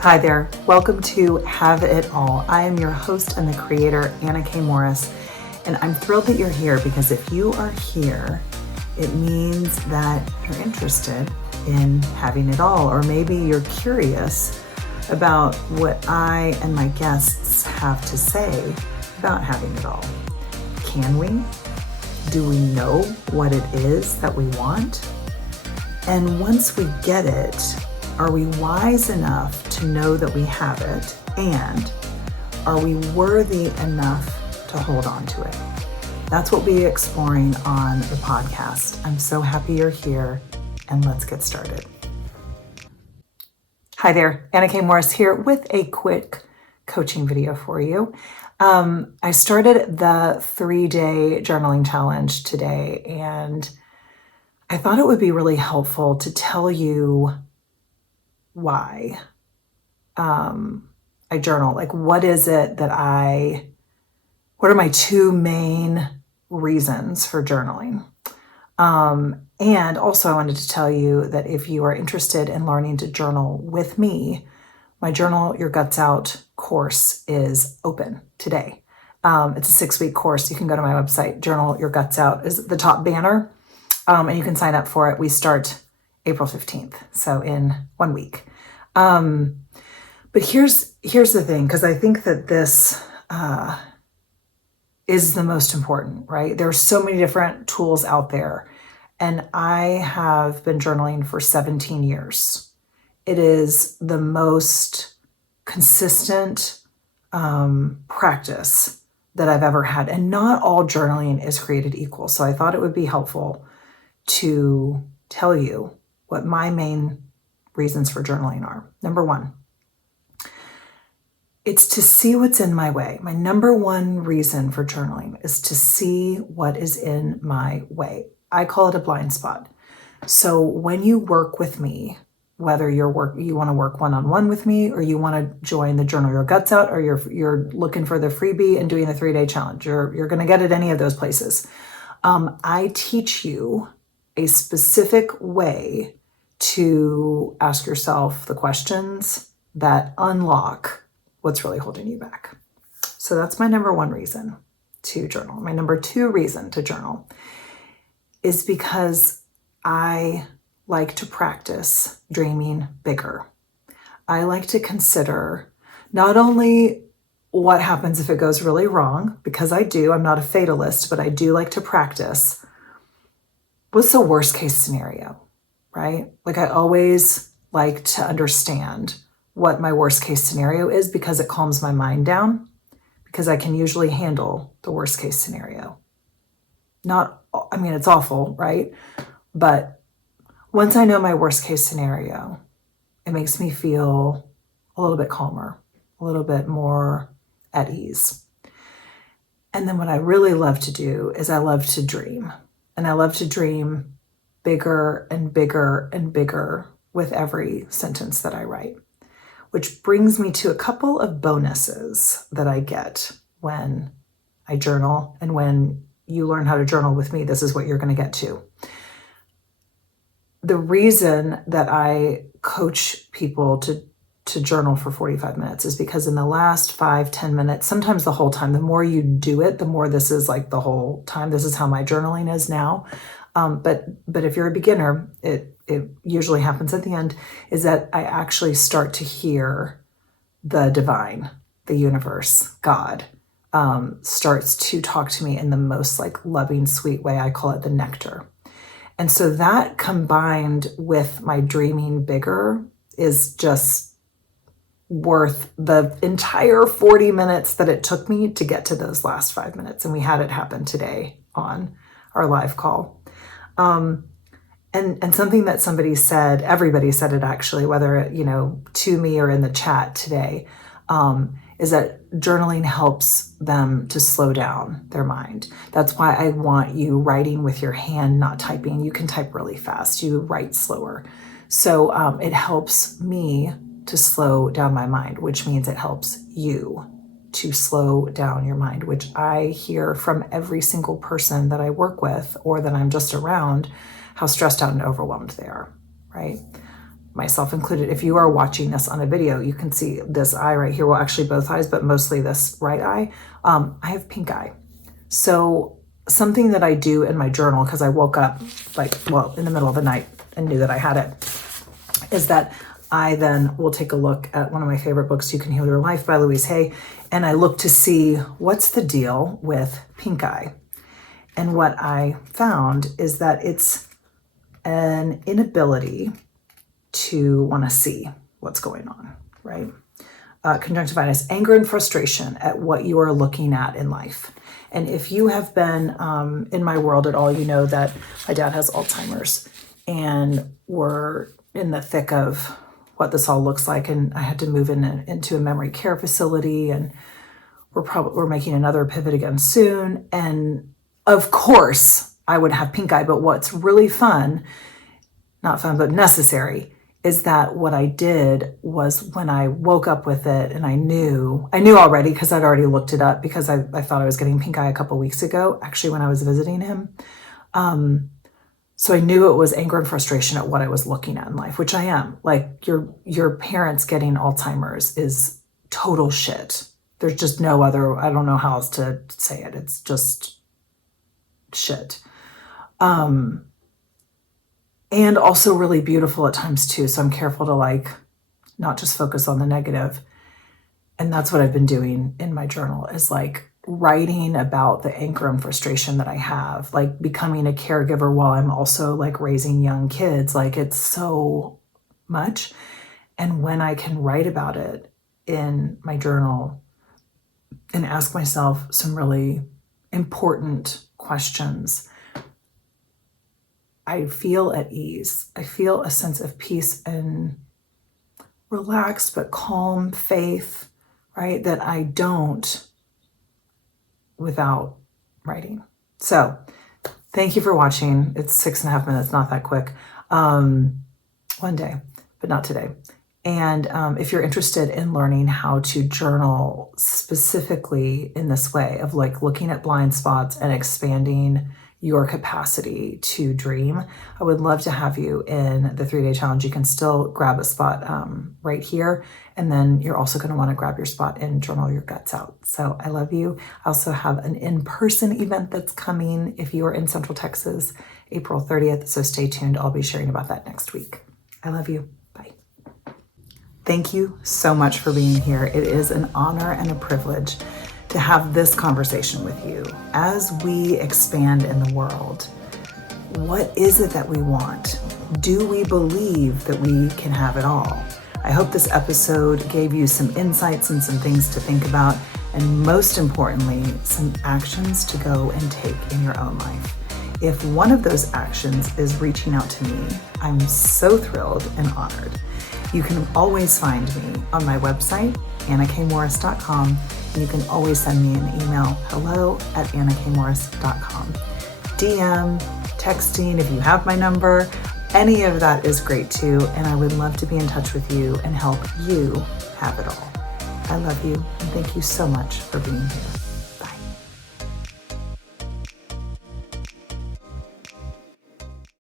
Hi there. Welcome to Have It All. I am your host and the creator, Anna K. Morris, and I'm thrilled that you're here because if you are here, it means that you're interested in having it all, or maybe you're curious about what I and my guests have to say about having it all. Can we? Do we know what it is that we want? And once we get it, are we wise enough to know that we have it? And are we worthy enough to hold on to it? That's what we'll be exploring on the podcast. I'm so happy you're here, and let's get started. Hi there, Anna K. Morris here with a quick coaching video for you. I started the 3-day journaling challenge today, and I thought it would be really helpful to tell you why I journal. Like, what is it that what are my two main reasons for journaling? And also I wanted to tell you that if you are interested in learning to journal with me, my Journal Your Guts Out course is open today. It's a 6-week course. You can go to my website, Journal Your Guts Out is the top banner, and you can sign up for it. We start April 15th, so in 1 week. But here's the thing, because I think that this is the most important, right? There are so many different tools out there, and I have been journaling for 17 years. It is the most consistent practice that I've ever had, and not all journaling is created equal. So I thought it would be helpful to tell you what my main reasons for journaling are. Number one, it's to see what's in my way. My number one reason for journaling is to see what is in my way. I call it a blind spot. So when you work with me, whether you want to work one-on-one with me, or you want to join the Journal Your Guts Out, or you're looking for the freebie and doing the 3-day challenge, you're going to get it any of those places. I teach you a specific way to ask yourself the questions that unlock what's really holding you back. So that's my number one reason to journal. My number two reason to journal is because I like to practice dreaming bigger. I like to consider not only what happens if it goes really wrong, because I do, I'm not a fatalist, but I do like to practice what's the worst case scenario, right? Like, I always like to understand what my worst case scenario is, because it calms my mind down, because I can usually handle the worst case scenario. It's awful, right? But once I know my worst case scenario, it makes me feel a little bit calmer, a little bit more at ease. And then what I really love to do is I love to dream. And I love to dream bigger and bigger and bigger with every sentence that I write, which brings me to a couple of bonuses that I get when I journal. And when you learn how to journal with me, this is what you're going to get to. The reason that I coach people to journal for 45 minutes is because in the last 5-10 minutes, sometimes the whole time, the more you do it, the more this is like the whole time. This is how my journaling is now. But if you're a beginner, it usually happens at the end, is that I actually start to hear the divine, the universe, God, starts to talk to me in the most like loving, sweet way. I call it the nectar. And so that combined with my dreaming bigger is just worth the entire 40 minutes that it took me to get to those last 5 minutes. And we had it happen today on our live call. And something that somebody said, everybody said it actually, whether, to me or in the chat today, is that journaling helps them to slow down their mind. That's why I want you writing with your hand, not typing. You can type really fast. You write slower. So it helps me to slow down my mind, which means it helps you to slow down your mind, which I hear from every single person that I work with or that I'm just around, how stressed out and overwhelmed they are, right? myself included. If you are watching this on a video, you can see this eye right here. Well, actually both eyes, but mostly this right eye. I have pink eye. So something that I do in my journal, because I woke up in the middle of the night and knew that I had it, is that I then will take a look at one of my favorite books, You Can Heal Your Life by Louise Hay, and I look to see what's the deal with pink eye. And what I found is that it's an inability to want to see what's going on, right? Conjunctivitis, anger and frustration at what you are looking at in life. And if you have been in my world at all, you know that my dad has Alzheimer's, and we're in the thick of what this all looks like. And I had to move into a memory care facility, and we're making another pivot again soon. And of course I would have pink eye, but what's really fun, not fun, but necessary, is that what I did was when I woke up with it, and I knew already because I'd already looked it up, because I thought I was getting pink eye a couple weeks ago, actually, when I was visiting him. So I knew it was anger and frustration at what I was looking at in life, which I am. Like your parents getting Alzheimer's is total shit. There's just no other, I don't know how else to say it. It's just shit. And also really beautiful at times too. So I'm careful to not just focus on the negative. And that's what I've been doing in my journal, is writing about the anger and frustration that I have, becoming a caregiver while I'm also raising young kids. It's so much. And when I can write about it in my journal and ask myself some really important questions, I feel at ease. I feel a sense of peace and relaxed but calm faith, right? That I don't without writing. So thank you for watching. It's 6.5 minutes, not that quick. One day, but not today. And if you're interested in learning how to journal specifically in this way of looking at blind spots and expanding your capacity to dream, I would love to have you in the 3-day challenge. You can still grab a spot right here. And then you're also going to want to grab your spot and journal your guts out. So I love you. I also have an in-person event that's coming if you are in Central Texas, April 30th. So stay tuned. I'll be sharing about that next week. I love you. Bye. Thank you so much for being here. It is an honor and a privilege to have this conversation with you as we expand in the world. What is it that we want? Do we believe that we can have it all? I hope this episode gave you some insights and some things to think about, and most importantly, some actions to go and take in your own life. If one of those actions is reaching out to me, I'm so thrilled and honored. You can always find me on my website, annakmorris.com, and you can always send me an email, hello@annakmorris.com. DM, texting, if you have my number, any of that is great too, and I would love to be in touch with you and help you have it all. I love you, and thank you so much for being here.